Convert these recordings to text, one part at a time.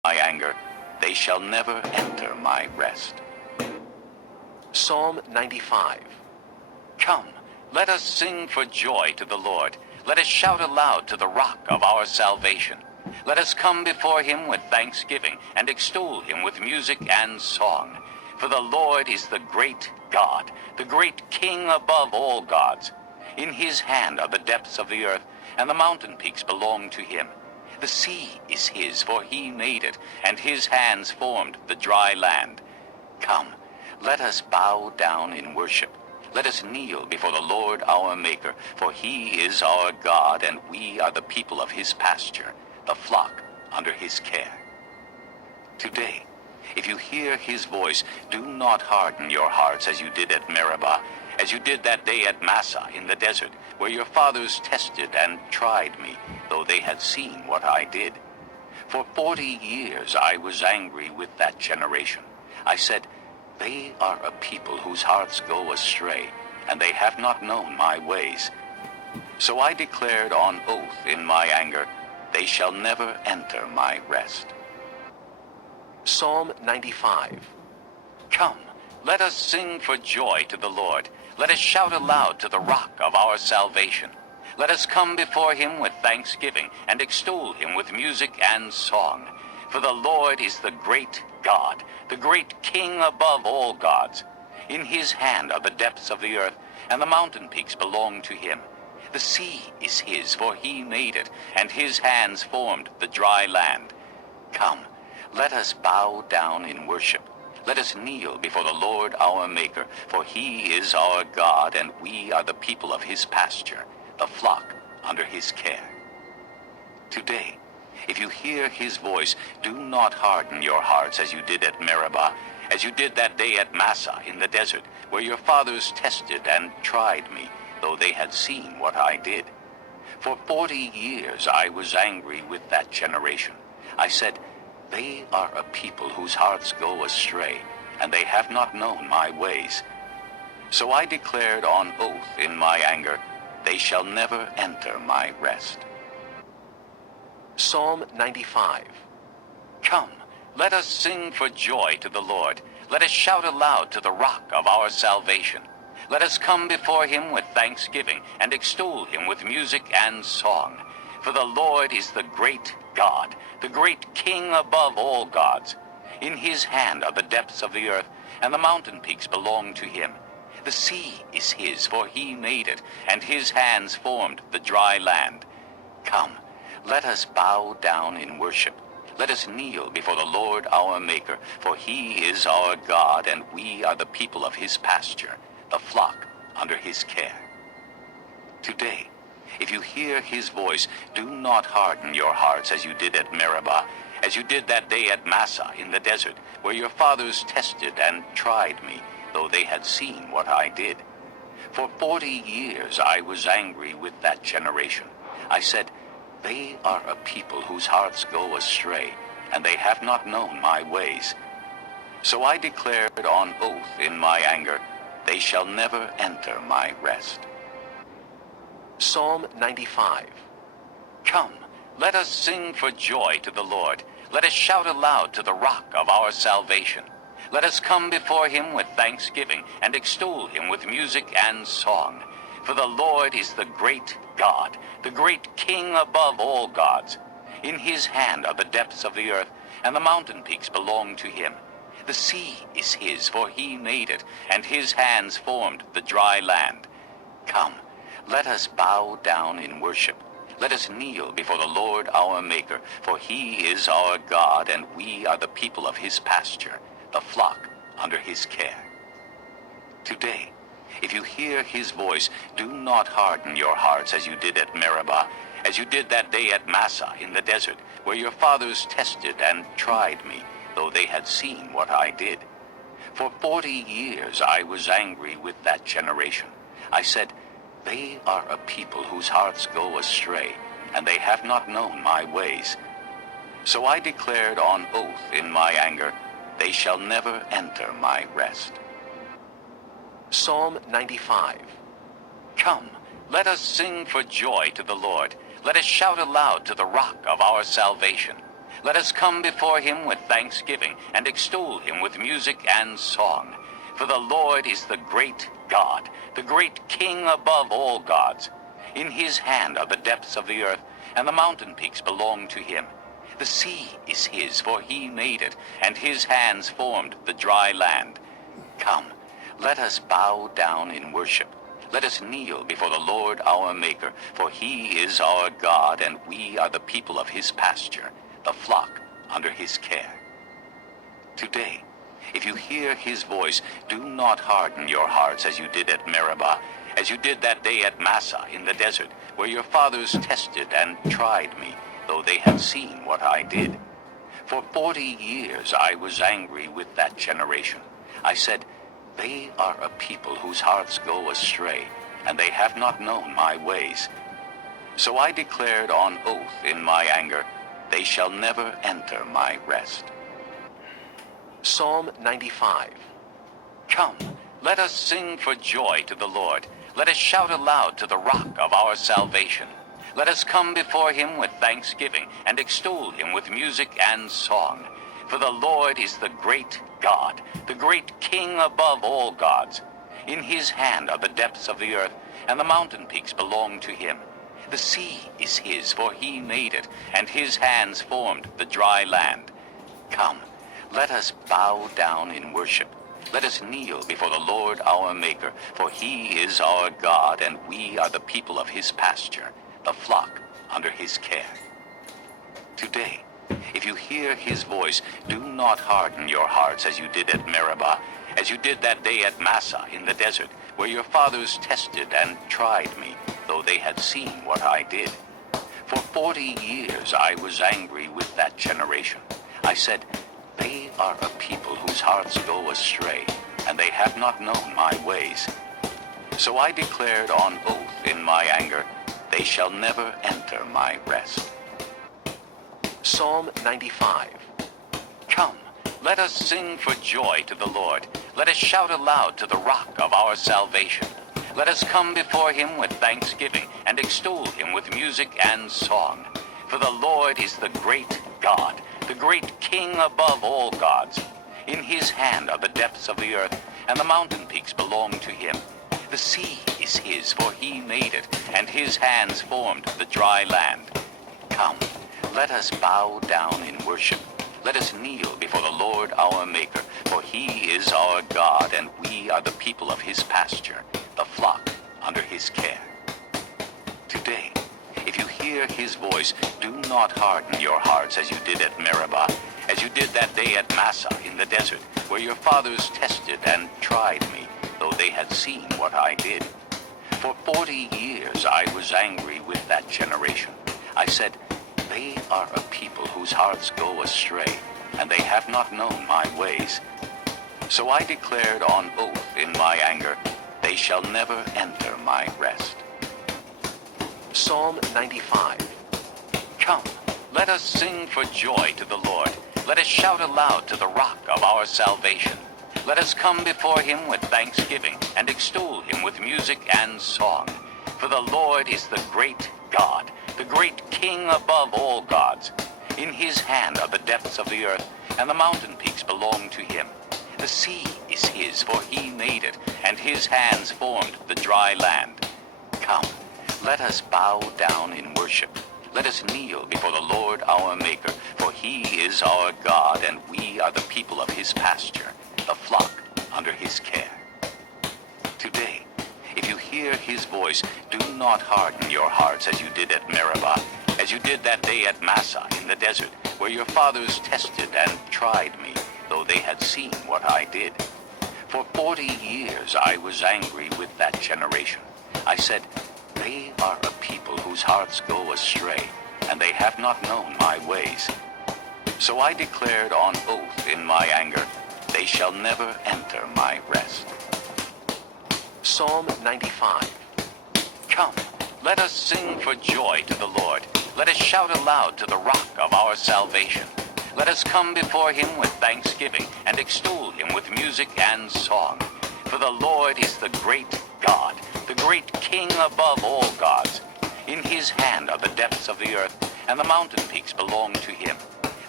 my anger, they shall never enter my rest. Psalm 95. Come, let us sing for joy to the Lord. Let us shout aloud to the rock of our salvation. Let us come before him with thanksgiving and extol him with music and song. For the Lord is the great God, the great King above all gods. In his hand are the depths of the earth, and the mountain peaks belong to him. The sea is his, for he made it, and his hands formed the dry land. Come, let us bow down in worship. Let us kneel before the Lord our Maker, for he is our God, and we are the people of his pasture, the flock under his care. Today, if you hear his voice, do not harden your hearts as you did at Meribah, as you did that day at Massah in the desert, where your fathers tested and tried me, though they had seen what I did. For 40 years I was angry with that generation. I said, they are a people whose hearts go astray, and they have not known my ways. So I declared on oath in my anger, they shall never enter my rest. Psalm 95. Come, let us sing for joy to the Lord. Let us shout aloud to the rock of our salvation. Let us come before him with thanksgiving and extol him with music and song. For the Lord is the great God, the great King above all gods. In his hand are the depths of the earth, and the mountain peaks belong to him. The sea is his, for he made it, and his hands formed the dry land. Come, let us bow down in worship. Let us kneel before the Lord our Maker, for he is our God, and we are the people of his pasture, the flock under his care. Today, if you hear his voice, do not harden your hearts as you did at Meribah, as you did that day at Massah in the desert, where your fathers tested and tried me, though they had seen what I did. For 40 years I was angry with that generation. I said, they are a people whose hearts go astray, and they have not known my ways. So I declared on oath in my anger, they shall never enter my rest. Psalm 95. Come, let us sing for joy to the Lord. Let us shout aloud to the rock of our salvation. Let us come before him with thanksgiving and extol him with music and song. For the Lord is the great God, the great King above all gods. In his hand are the depths of the earth, and the mountain peaks belong to him. The sea is his, for he made it, and his hands formed the dry land. Come, let us bow down in worship. Let us kneel before the Lord our Maker, for he is our God, and we are the people of his pasture, the flock under his care. Today, if you hear his voice, do not harden your hearts as you did at Meribah, as you did that day at Massah in the desert, where your fathers tested and tried me, though they had seen what I did. For 40 years I was angry with that generation. I said, they are a people whose hearts go astray, and they have not known my ways. So I declared on oath in my anger, they shall never enter my rest. Psalm 95. Come, let us sing for joy to the Lord. Let us shout aloud to the rock of our salvation. Let us come before him with thanksgiving and extol him with music and song. For the Lord is the great God, the great King above all gods. In his hand are the depths of the earth, and the mountain peaks belong to him. The sea is his, for he made it, and his hands formed the dry land. Come, let us bow down in worship. Let us kneel before the Lord our Maker, for he is our God, and we are the people of his pasture, the flock under his care. Today, if you hear his voice, do not harden your hearts as you did at Meribah, as you did that day at Massah in the desert, where your fathers tested and tried me, though they had seen what I did. For 40 years I was angry with that generation. I said, they are a people whose hearts go astray, and they have not known my ways. So I declared on oath in my anger, they shall never enter my rest. Psalm 95. Come, let us sing for joy to the Lord. Let us shout aloud to the rock of our salvation. Let us come before him with thanksgiving and extol him with music and song. For the Lord is the great God, the great King above all gods. In his hand are the depths of the earth, and the mountain peaks belong to him. The sea is his, for he made it, and his hands formed the dry land. Come, let us bow down in worship. Let us kneel before the Lord our Maker, for he is our God, and we are the people of his pasture, the flock under his care. Today, if you hear his voice, do not harden your hearts as you did at Meribah, as you did that day at Massah in the desert, where your fathers tested and tried me, though they had seen what I did. For 40 years I was angry with that generation. I said, they are a people whose hearts go astray, and they have not known my ways. So I declared on oath in my anger, they shall never enter my rest. Psalm 95. Come, let us sing for joy to the Lord. Let us shout aloud to the rock of our salvation. Let us come before him with thanksgiving and extol him with music and song. For the Lord is the great God, the great King above all gods. In his hand are the depths of the earth, and the mountain peaks belong to him. The sea is his, for he made it, and his hands formed the dry land. Come, let us bow down in worship. Let us kneel before the Lord our Maker, for he is our God, and we are the people of his pasture, the flock under his care. Today, if you hear his voice, do not harden your hearts as you did at Meribah, as you did that day at Massah in the desert, where your fathers tested and tried me, though they had seen what I did. For 40 years I was angry with that generation. I said, they are a people whose hearts go astray, and they have not known my ways. So I declared on oath in my anger, they shall never enter my rest. Psalm 95. Come, let us sing for joy to the Lord. Let us shout aloud to the rock of our salvation. Let us come before him with thanksgiving and extol him with music and song. For the Lord is the great God, the great King above all gods. In his hand are the depths of the earth, and the mountain peaks belong to him. The sea is his, for he made it, and his hands formed the dry land. Come, let us bow down in worship. Let us kneel before the Lord our Maker, for he is our God, and we are the people of his pasture, the flock under his care. Today, if you hear his voice, do not harden your hearts as you did at Meribah, as you did that day at Massah in the desert, where your fathers tested and tried me, though they had seen what I did. For 40 years I was angry with that generation. I said, they are a people whose hearts go astray, and they have not known my ways. So I declared on oath in my anger, they shall never enter my rest. Psalm 95. Come, let us sing for joy to the Lord. Let us shout aloud to the rock of our salvation. Let us come before him with thanksgiving and extol him with music and song. For the Lord is the great God, the great King above all gods. In his hand are the depths of the earth, and the mountain peaks belong to him. The sea is his, for he made it, and his hands formed the dry land. Come, let us bow down in worship. Let us kneel before the Lord our Maker, for he is our God, and we are the people of his pasture, the flock under his care. Today, if you hear his voice, do not harden your hearts as you did at Meribah, as you did that day at Massah in the desert, where your fathers tested and tried me, though they had seen what I did. For 40 years I was angry with that generation. I said, they are a people whose hearts go astray, and they have not known my ways. So I declared on oath in my anger, they shall never enter my rest. Psalm 95. Come, let us sing for joy to the Lord. Let us shout aloud to the rock of our salvation. Let us come before him with thanksgiving and extol him with music and song. For the Lord is the great God, the great King above all gods. In his hand are the depths of the earth, and the mountain peaks belong to him.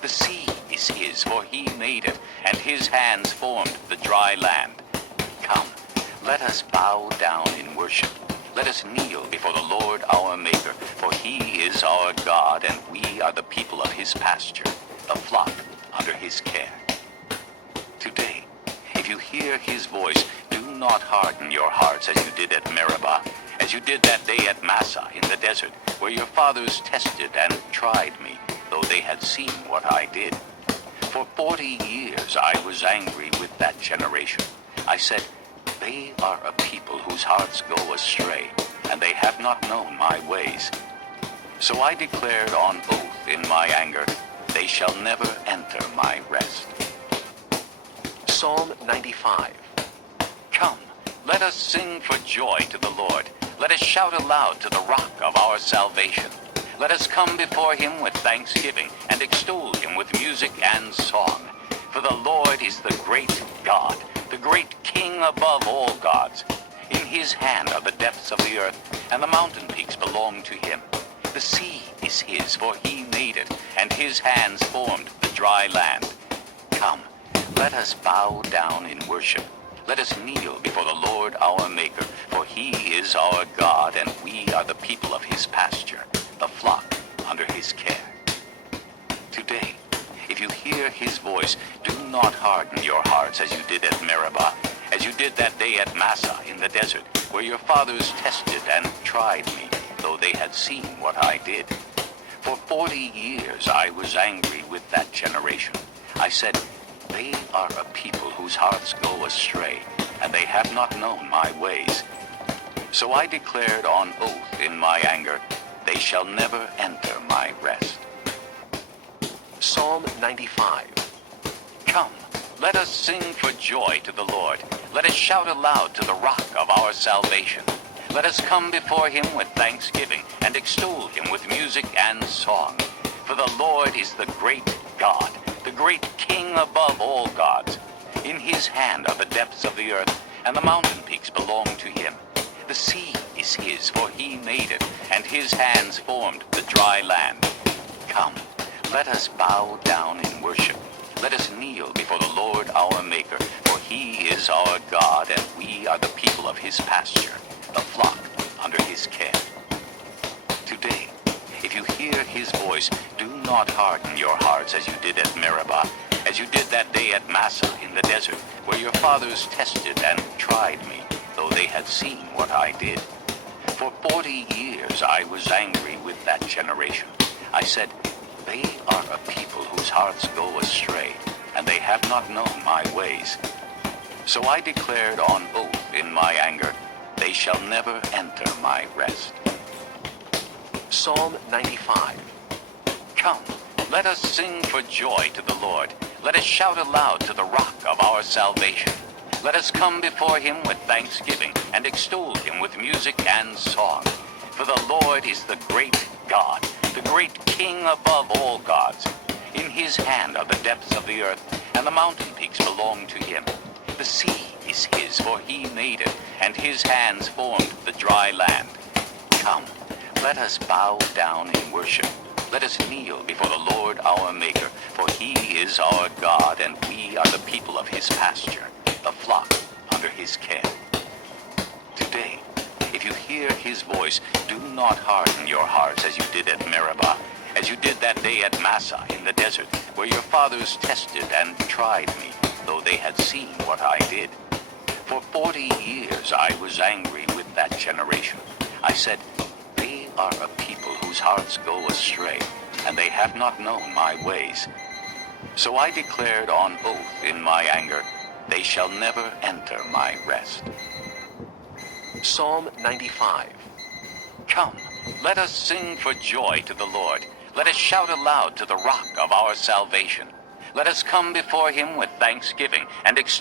The sea is his, for he made it, and his hands formed the dry land. Come, let us bow down in worship. Let us kneel before the Lord our Maker, for he is our God, and we are the people of his pasture, the flock under his care. Today, if you hear his voice, do not harden your hearts as you did at Meribah, as you did that day at Massah in the desert, where your fathers tested and tried me, though they had seen what I did. For 40 years I was angry with that generation. I said, they are a people whose hearts go astray, and they have not known my ways. So I declared on oath in my anger, they shall never enter my rest. Psalm 95. Come, let us sing for joy to the Lord. Let us shout aloud to the rock of our salvation. Let us come before him with thanksgiving and extol him with music and song. For the Lord is the great God, the great King above all gods. In his hand are the depths of the earth, and the mountain peaks belong to him. The sea is his, for he made it, and his hands formed the dry land. Come, let us bow down in worship. Let us kneel before the Lord our Maker, for he is our God, and we are the people of his pasture, the flock under his care. Today, if you hear his voice, do not harden your hearts as you did at Meribah, as you did that day at Massah in the desert, where your fathers tested and tried me, though they had seen what I did. For 40 years I was angry with that generation. I said, they are a people whose hearts go astray, and they have not known my ways. So I declared on oath in my anger, they shall never enter my rest. Psalm 95. Come, let us sing for joy to the Lord. Let us shout aloud to the rock of our salvation. Let us come before him with thanksgiving and extol him with music and song. For the Lord is the great God, the great King above all gods. In his hand are the depths of the earth, and the mountain peaks belong to him. The sea is his, for he made it, and his hands formed the dry land. Come, let us bow down in worship. Let us kneel before the Lord our Maker, for he is our God, and we are the people of his pasture, the flock under his care. Today, if you hear his voice, do not harden your hearts as you did at Meribah, as you did that day at Massah in the desert, where your fathers tested and tried me, though they had seen what I did. For 40 years I was angry with that generation. I said, they are a people whose hearts go astray, and they have not known my ways. So I declared on oath in my anger, they shall never enter my rest. Psalm 95. Come, let us sing for joy to the Lord. Let us shout aloud to the rock of our salvation. Let us come before him with thanksgiving and extol him with music and song. For the Lord is the great God, the great King above all gods. In his hand are the depths of the earth, and the mountain peaks belong to him. The sea is his, for he made it, and his hands formed the dry land. Come, let us bow down in worship. Let us kneel before the Lord our Maker, for he is our God, and we are the people of his pasture, the flock under his care. Today, if you hear his voice, do not harden your hearts as you did at Meribah, as you did that day at Massah in the desert, where your fathers tested and tried me, though they had seen what I did. For 40 years I was angry with that generation. I said, they are a people whose hearts go astray, and they have not known my ways. So I declared on oath in my anger, they shall never enter my rest. Psalm 95. Come, let us sing for joy to the Lord. Let us shout aloud to the rock of our salvation. Let us come before him with thanksgiving and extol